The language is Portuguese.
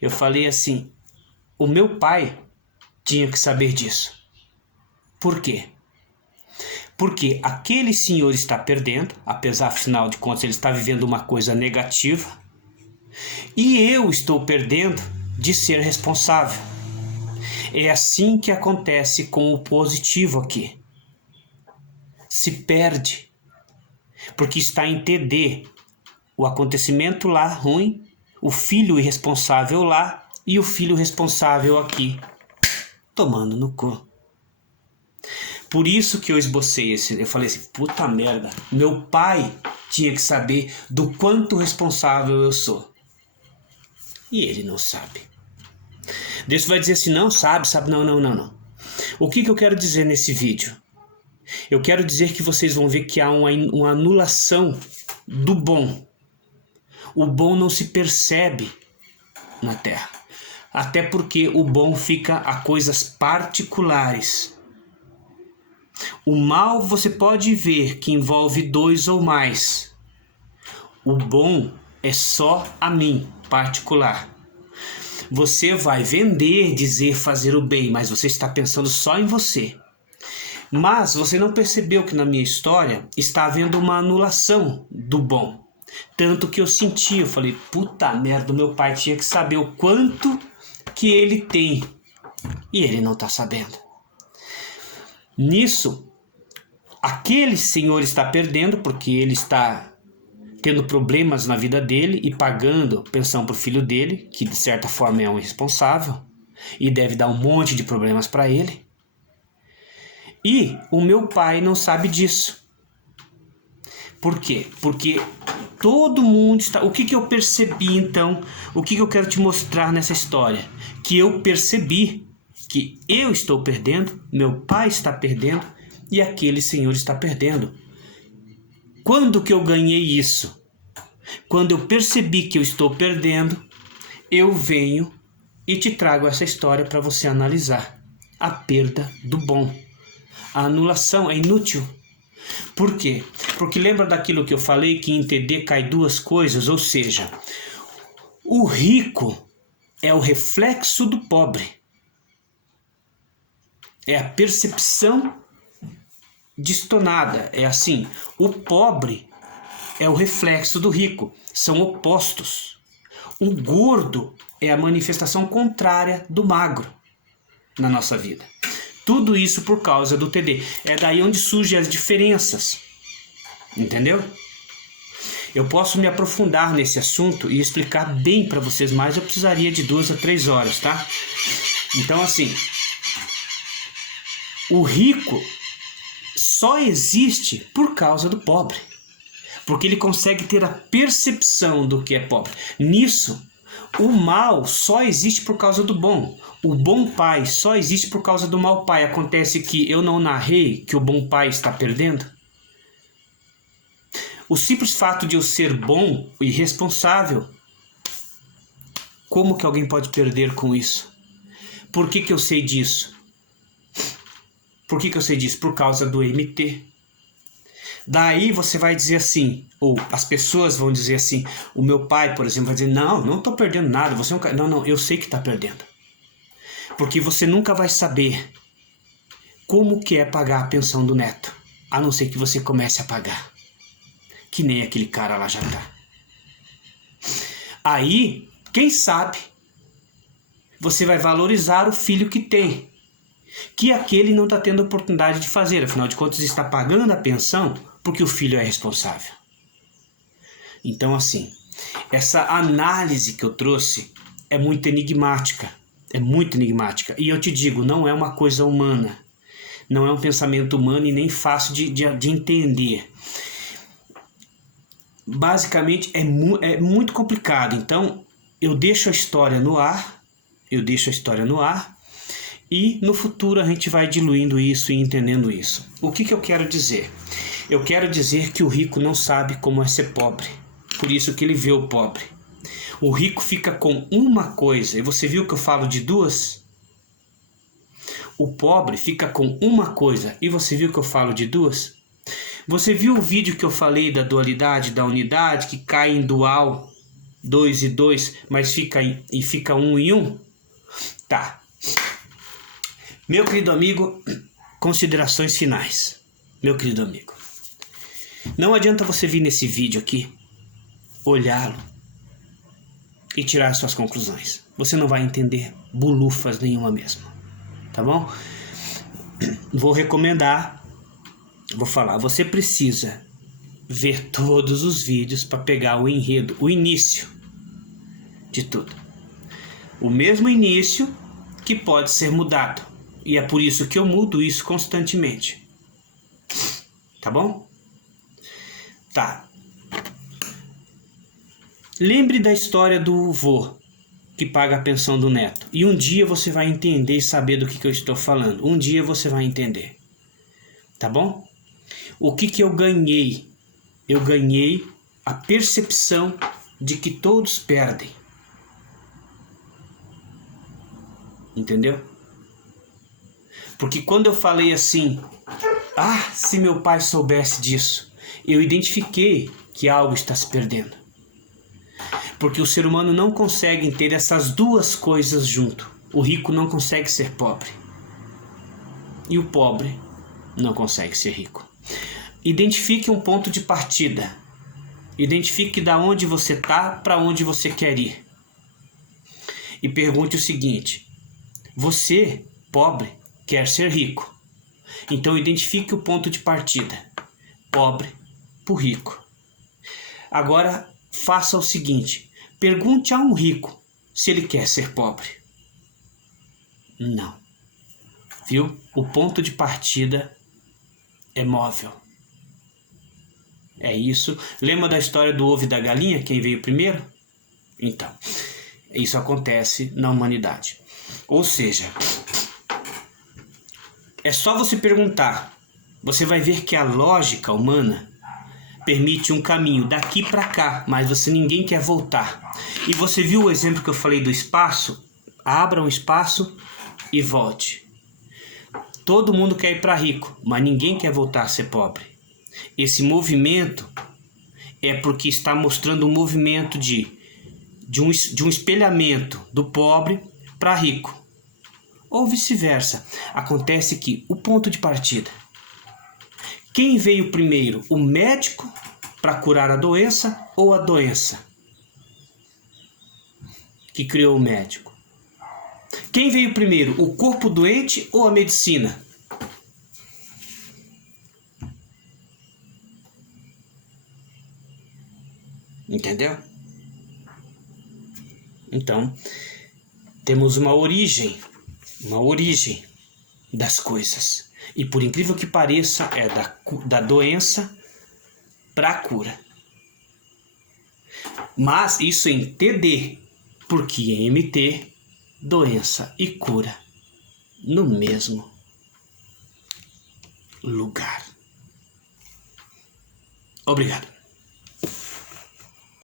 Eu falei assim, o meu pai tinha que saber disso. Por quê? Porque aquele senhor está perdendo, apesar, afinal de contas, ele está vivendo uma coisa negativa, e eu estou perdendo de ser responsável. É assim que acontece com o positivo aqui. Se perde, porque está em TD. O acontecimento lá ruim, o filho irresponsável lá e o filho responsável aqui, tomando no cu. Por isso que eu esbocei eu falei assim, puta merda, meu pai tinha que saber do quanto responsável eu sou. E ele não sabe. Deus vai dizer assim, não sabe, não. O que eu quero dizer nesse vídeo? Eu quero dizer que vocês vão ver que há uma anulação do bom. O bom não se percebe na Terra. Até porque o bom fica a coisas particulares. O mal você pode ver que envolve dois ou mais. O bom é só a mim, particular. Você vai vender, dizer, fazer o bem, mas você está pensando só em você. Mas você não percebeu que na minha história está havendo uma anulação do bom. Tanto que eu falei, puta merda, meu pai tinha que saber o quanto que ele tem. E ele não está sabendo. Nisso, aquele senhor está perdendo porque ele está tendo problemas na vida dele e pagando pensão para o filho dele, que de certa forma é um irresponsável e deve dar um monte de problemas para ele. E o meu pai não sabe disso. Por quê? Porque todo mundo está... O que eu percebi então? O que eu quero te mostrar nessa história? Que eu percebi que eu estou perdendo, meu pai está perdendo e aquele senhor está perdendo. Quando que eu ganhei isso? Quando eu percebi que eu estou perdendo, eu venho e te trago essa história para você analisar. A perda do bom. A anulação é inútil. Por quê? Porque lembra daquilo que eu falei, que em TD cai duas coisas, ou seja, o rico é o reflexo do pobre. É a percepção distornada. É assim, o pobre é o reflexo do rico. São opostos. O gordo é a manifestação contrária do magro na nossa vida. Tudo isso por causa do TD. É daí onde surgem as diferenças. Entendeu? Eu posso me aprofundar nesse assunto e explicar bem para vocês, mas eu precisaria de 2 a 3 horas, tá? Então, assim, o rico só existe por causa do pobre. Porque ele consegue ter a percepção do que é pobre. Nisso, o mal só existe por causa do bom. O bom pai só existe por causa do mau pai. Acontece que eu não narrei que o bom pai está perdendo. O simples fato de eu ser bom e responsável, como que alguém pode perder com isso? Por que eu sei disso? Por que eu sei disso? Por causa do MT. Daí você vai dizer assim, ou as pessoas vão dizer assim, o meu pai, por exemplo, vai dizer, não estou perdendo nada, você não, eu sei que está perdendo. Porque você nunca vai saber como que é pagar a pensão do neto, a não ser que você comece a pagar. Que nem aquele cara lá já tá. Aí, quem sabe, você vai valorizar o filho que tem, que aquele não está tendo oportunidade de fazer, afinal de contas está pagando a pensão porque o filho é responsável. Então, assim, essa análise que eu trouxe é muito enigmática. É muito enigmática. E eu te digo, não é uma coisa humana. Não é um pensamento humano e nem fácil de entender. Basicamente, é muito complicado. Então, eu deixo a história no ar. E no futuro a gente vai diluindo isso e entendendo isso. O que eu quero dizer? Eu quero dizer que o rico não sabe como é ser pobre. Por isso que ele vê o pobre. O rico fica com uma coisa. E você viu que eu falo de duas? O pobre fica com uma coisa. E você viu que eu falo de duas? Você viu o vídeo que eu falei da dualidade, da unidade, que cai em dual? 2 e 2, mas fica 1 e 1? Tá. Meu querido amigo, considerações finais. Meu querido amigo, não adianta você vir nesse vídeo aqui, olhá-lo e tirar suas conclusões. Você não vai entender bulufas nenhuma mesmo, tá bom? Vou recomendar, vou falar, você precisa ver todos os vídeos para pegar o enredo, o início de tudo. O mesmo início que pode ser mudado. E é por isso que eu mudo isso constantemente. Tá bom? Tá. Lembre da história do vô que paga a pensão do neto. E um dia você vai entender e saber do que eu estou falando. Um dia você vai entender. Tá bom? O que eu ganhei? Eu ganhei a percepção de que todos perdem. Entendeu? Porque quando eu falei assim, se meu pai soubesse disso, eu identifiquei que algo está se perdendo. Porque o ser humano não consegue ter essas duas coisas junto. O rico não consegue ser pobre. E o pobre não consegue ser rico. Identifique um ponto de partida. Identifique da onde você está para onde você quer ir. E pergunte o seguinte: você, pobre, quer ser rico. Então identifique o ponto de partida. Pobre por rico. Agora faça o seguinte: pergunte a um rico se ele quer ser pobre. Não. Viu? O ponto de partida é móvel. É isso. Lembra da história do ovo e da galinha? Quem veio primeiro? Então, isso acontece na humanidade. Ou seja, é só você perguntar. Você vai ver que a lógica humana permite um caminho daqui para cá, mas ninguém quer voltar. E você viu o exemplo que eu falei do espaço? Abra um espaço e volte. Todo mundo quer ir para rico, mas ninguém quer voltar a ser pobre. Esse movimento é porque está mostrando um movimento de um espelhamento do pobre para rico. Ou vice-versa. Acontece que o ponto de partida. Quem veio primeiro? O médico para curar a doença ou a doença que criou o médico? Quem veio primeiro? O corpo doente ou a medicina? Entendeu? Então, temos uma origem das coisas. E por incrível que pareça, é da doença para a cura. Mas isso em TD, porque em MT, doença e cura no mesmo lugar. Obrigado.